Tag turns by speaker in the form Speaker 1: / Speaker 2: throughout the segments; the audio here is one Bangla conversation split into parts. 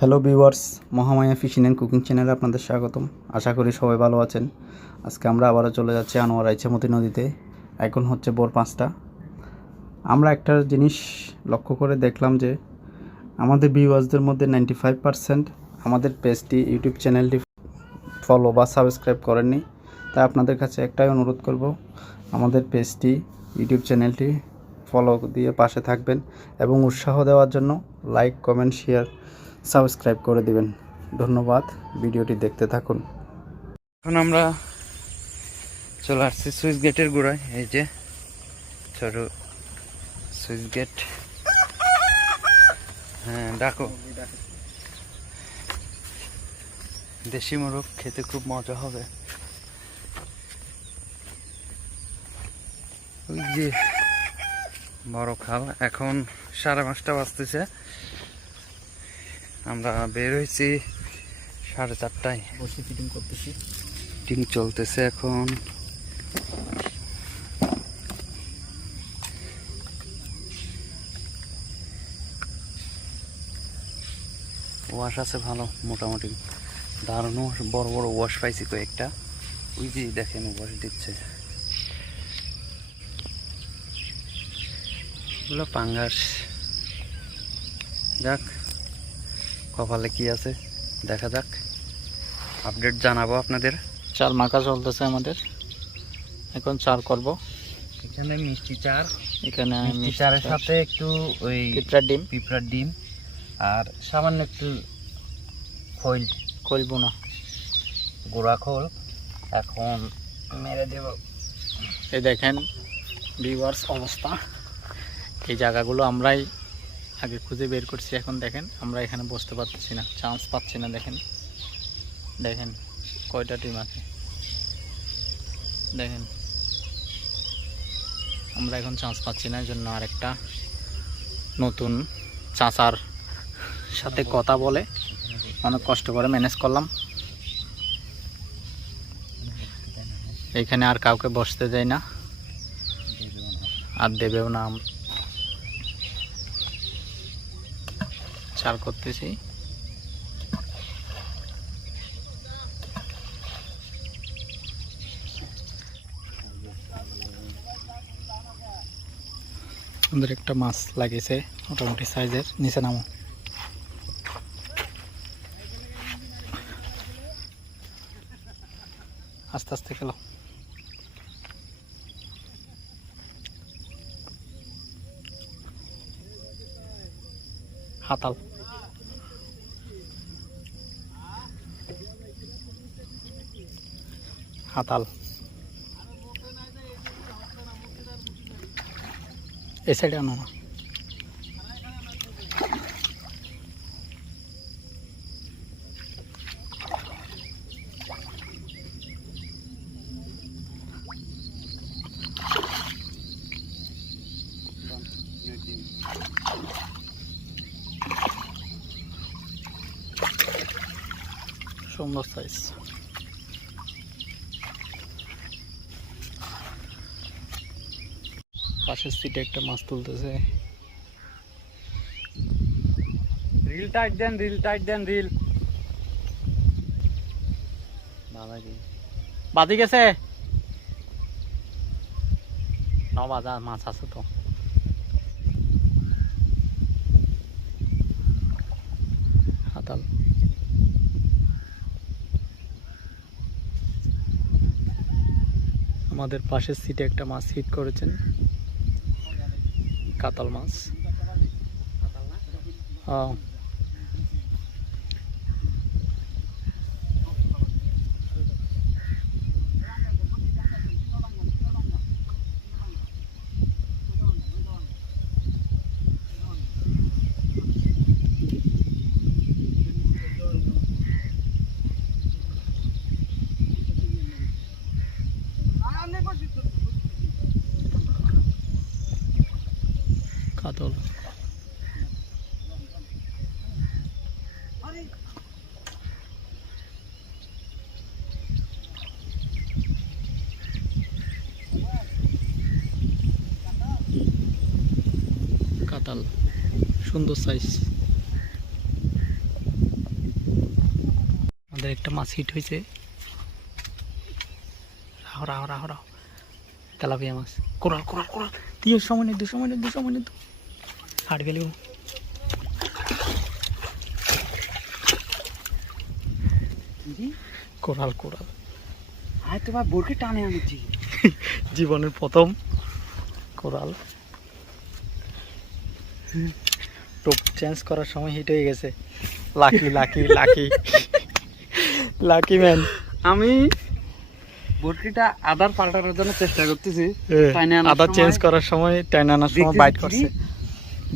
Speaker 1: Hello viewers Mahamaya fishing and cooking চ্যানেলে আপনাদের স্বাগতম। আশা করি সবাই ভালো আছেন। আজকে আমরা আবারও চলে যাচ্ছি আনোয়ার ইচ্ছামতি নদীতে। এখন হচ্ছে ভোর পাঁচটা। আমরা একটা জিনিস লক্ষ্য করে দেখলাম যে, আমাদের ভিউয়ার্সদের মধ্যে নাইনটি ফাইভ পার্সেন্ট আমাদের পেজটি ইউটিউব চ্যানেলটি ফলো বা সাবস্ক্রাইব করেননি। তাই আপনাদের কাছে একটাই অনুরোধ করব, আমাদের পেজটি ইউটিউব চ্যানেলটি ফলো দিয়ে পাশে থাকবেন এবং উৎসাহ দেওয়ার জন্য লাইক কমেন্ট শেয়ার সাবস্ক্রাইব করে দিবেন। ধন্যবাদ। ভিডিওটি দেখতে থাকুন।
Speaker 2: এখন আমরা চলে আসছি সুইচ গেটের গোড়ায়। এই যে ছোট সুইচ গেট। হ্যাঁ ডাকো। দেশি মোরগ খেতে খুব মজা হবে। ওই যে বড় খাল। এখন সাড়ে পাঁচটা বাজতেছে। আমরা বের হয়েছি সাড়ে চারটায়।
Speaker 1: বসে ফিটিং করতেছি।
Speaker 2: মিটিং চলতেছে এখন। ওয়াশ আছে ভালো মোটামুটি। দারুণ ওয়াশ বড় বড় ওয়াশ পাইছি কয়েকটা। ওই যে দেখেন ওয়াশ দিচ্ছে। এগুলো পাঙ্গাস। যাক। কপালে কি আছে? দেখা যাক। আপডেট জানাব আপনাদের।
Speaker 1: চাল মাখা চলতেছে আমাদের। এখন চাল করব।
Speaker 2: এখানে মিষ্টি চার।
Speaker 1: এখানে
Speaker 2: মিষ্টি চারের সাথে একটু ওই
Speaker 1: পিঁপড়ার ডিম।
Speaker 2: পিঁপড়ার ডিম। আর সামান্য একটু খৈল।
Speaker 1: কইলবো না
Speaker 2: গুঁড়া খোল। এখন মেরে দেব।
Speaker 1: এই দেখেন ভিউয়ার্স অবস্থা। এই জায়গাগুলো আমরাই আগে খুঁজে বের করছি এখন দেখেন আমরা এখানে বসতে পারতেছি না চান্স পাচ্ছি না দেখেন। দেখেন কয়টা টিম আছে? দেখেন। আমরা এখন চান্স পাচ্ছি না এই জন্য আরেকটা নতুন চাচার সাথে কথা বলে। অনেক কষ্ট করে ম্যানেজ করলাম। এখানে আর কাউকে বসতে দেয় না। আর দেবেও না চাল করতেছি। আমাদের একটা মাছ লাগিয়েছে মোটামুটি সাইজের নিচে নামো। আস্তে আস্তে খেলো। হাতাল। হাতাল। এই সাইডে আনো না। সুন্দর সাইজ পাশের সিটে একটা মাছ তুলতেছে।
Speaker 2: রিল টাইট দেন রিল টাইট দেন রিল
Speaker 1: বাদি গেছে? ন বাজা মাছ আছে তো। হাতাল। আমাদের পাশের সিটে একটা মাছ হিট করেছেন। কাতাল মাছ? হ্যাঁ। কাতল। কাতাল সুন্দর সাইজ আমাদের একটা মাছ হিট হয়েছে। রাহো রাহো রাহো রাহো। তেলাপিয়া মাছ কোরাল কোরাল কোরাল। দিয়ে সময় নেই দু সময় নেই দু সময় নেই দু হাট গেলি কোরাল কোরাল।
Speaker 2: হ্যাঁ তোমার বোরকে টানে আনছি
Speaker 1: জীবনের প্রথম কোরাল। টোপ চেঞ্জ করার সময় হিট হয়ে গেছে। Lucky lucky lucky lucky man
Speaker 2: আমি বোরকিটা আদার পাল্টানোর জন্য চেষ্টা করতেছি।
Speaker 1: আদা চেঞ্জ করার সময় টাইন আনার সময় বাইট করছে।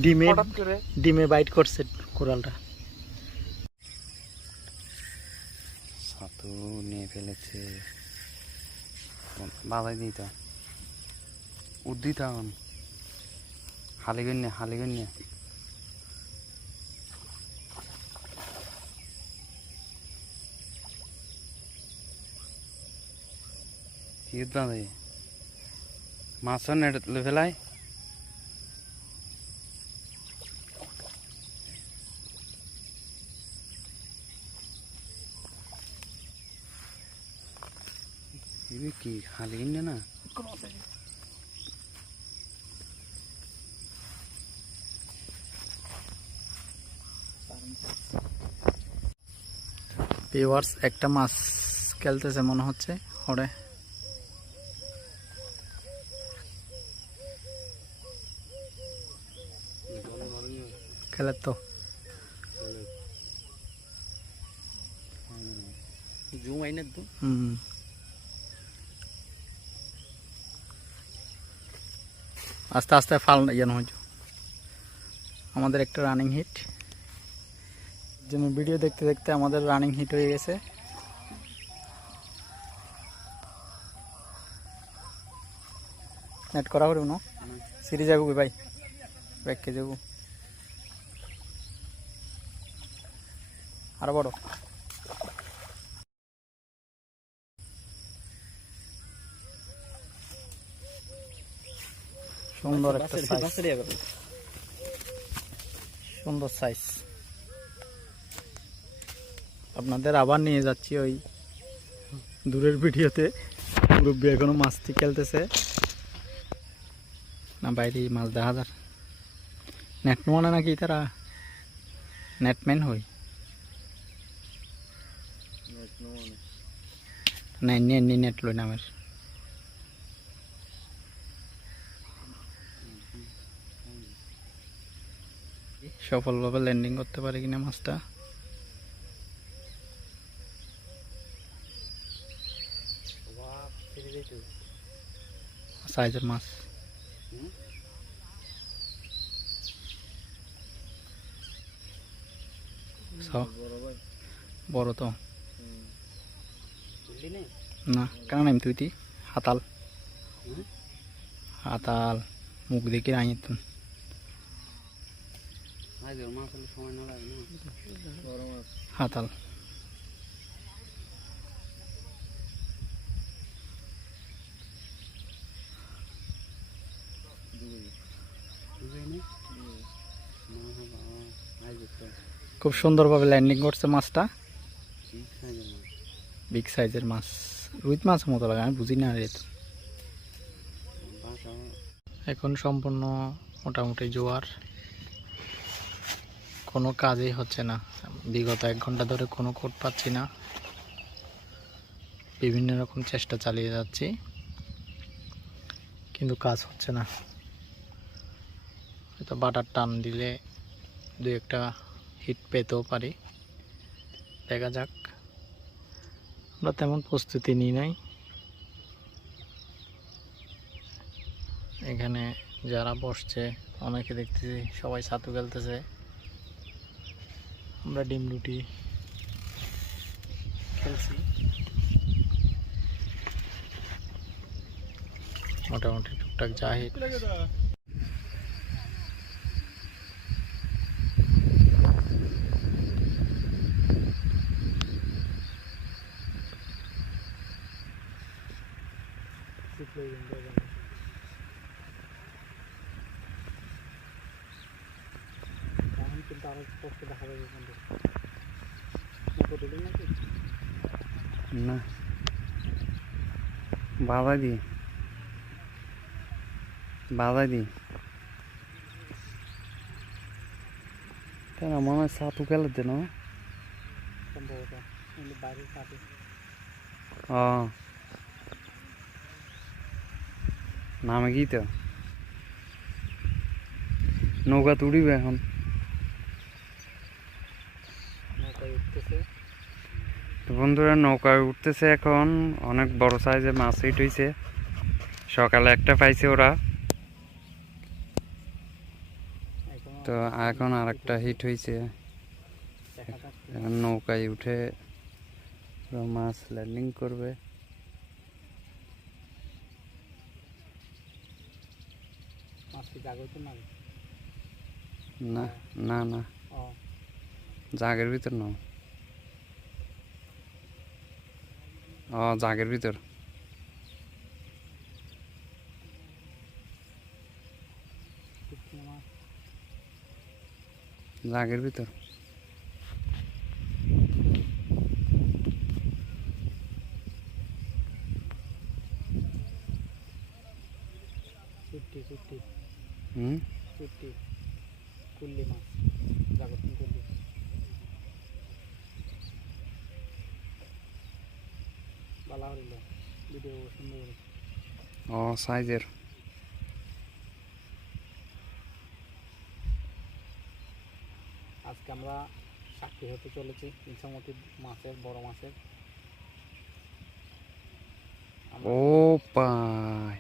Speaker 1: ডিমে ডিমে বাইট করছে কোরালটা।
Speaker 2: ছাতু নিয়ে ফেলেছে। বাজাই দিই তো। উদ্দিত এখন। হালিগন্যা হালিগন্যা। কি বাজাই মাছৰ নেট লৈ পেলাই ఇది কি খালি না
Speaker 1: ভিউয়ার্স একটা মাছ খেলতেছে মনে হচ্ছে ওরে খেলে তো।
Speaker 2: জুম
Speaker 1: হুম। আস্তে আস্তে ফাল ইয়ে নয় আমাদের একটা রানিং হিট যেন ভিডিও দেখতে দেখতে আমাদের রানিং হিট হয়ে গেছে। নেট করা হবে না? সিরিজ যাব ভাই? ব্যাগকে যাব? আরও বড়। সুন্দর একটা সাইজ সুন্দর সাইজ আপনাদের আবার নিয়ে যাচ্ছি ওই দূরের ভিডিওতে। মুরব্বী এখনও মাছটি খেলতেছে। না বাইরে মাছ দেখা যার। নেট নোয়ানা নাকি তারা? নেটম্যান হই না নেট লই নামের সফলভাবে ল্যান্ডিং করতে পারে কিনা মাছটা? সাইজের মাছ। বড় তো। না কেন নাম তুই তি হাতাল হাতাল মুখ দেখে আই তুই হাতাল। খুব সুন্দরভাবে ল্যান্ডিং করছে মাছটা। বিগ সাইজের মাছ। রুইত মাছের মতো লাগে, আমি বুঝি না রে
Speaker 2: বাসা
Speaker 1: এখন সম্পূর্ণ মোটামুটি জোয়ার। কোনো কাজই হচ্ছে না। বিগত এক ঘণ্টা ধরে কোনো কোট পাচ্ছি না। বিভিন্ন রকম চেষ্টা চালিয়ে যাচ্ছি। কিন্তু কাজ হচ্ছে না। হয়তো বাটার টান দিলে দু একটা হিট পেতেও পারি। দেখা যাক। আমরা তেমন প্রস্তুতি নিই নাই। এখানে যারা বসছে, অনেকে দেখতেছি সবাই ছাতু খেলতেছে। আমরা ডিম রুটি খেলছি। মোটামুটি টুকটাক যা হিট এখন কিন্তু আরও স্পষ্ট দেখা যাবে কিন্তু। নাকি?
Speaker 2: না। বাধা দি। বাধা দি। কেন মনে হয় সাতু খেলে দেন
Speaker 1: সম্ভবত। বাইরের কাছে
Speaker 2: ও। নামে কি তো? নৌকা তুড়িবে এখন। তো বন্ধুরা নৌকায় উঠতেছে এখন। অনেক বড় সাইজে মাছ হিট হয়েছে সকালে একটা পাইছে ওরা। তো এখন আর একটা হিট হয়েছে এখন নৌকায় উঠে মাছ ল্যান্ডিং করবে।
Speaker 1: না
Speaker 2: না না। না জাগের ভিতর না। ও জাগের ভিতর। জাগের ভিতর।
Speaker 1: শুটকি শুটকি
Speaker 2: হুম?
Speaker 1: কুল্লি মাছ জাগতিন কুল্লি। বালা হইল ভিডিও সুন্দর
Speaker 2: ও সাইজের।
Speaker 1: আজকে আমরা সাক্ষী হতে চলেছি ইচ্ছামতি মাছের বড় মাছের।
Speaker 2: ও পাই।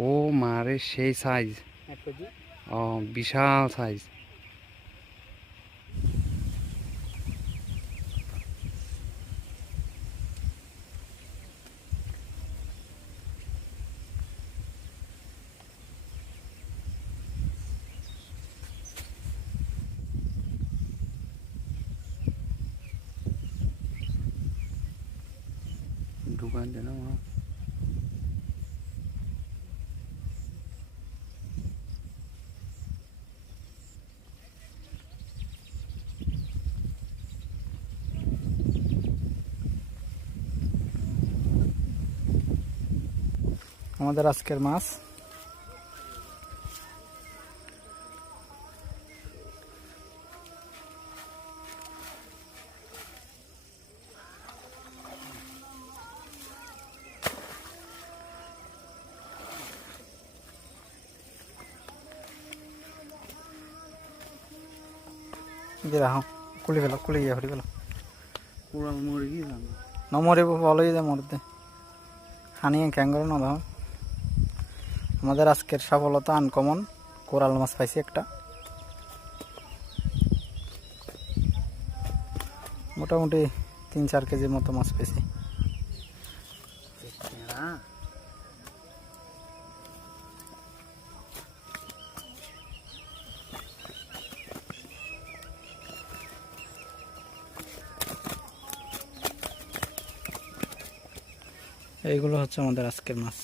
Speaker 2: ও মারে সেই সাইজ ও বিশাল সাইজ ঢুকান যেন আমার
Speaker 1: আমাদের আজকের মাছ। কুলি ফেলো কুলি গিয়ে হরি ফেলো।
Speaker 2: পুরা মরে গিয়ে জানো
Speaker 1: নমরে বলো যে মরতে। হানিয়ে ক্যাঙ্গর না দাও। আমাদের আজকের সফলতা আনকমন কোরাল মাছ পাইছি একটা। মোটামুটি তিন চার কেজির মতো মাছ পেয়েছি এইগুলো হচ্ছে আমাদের আজকের মাছ।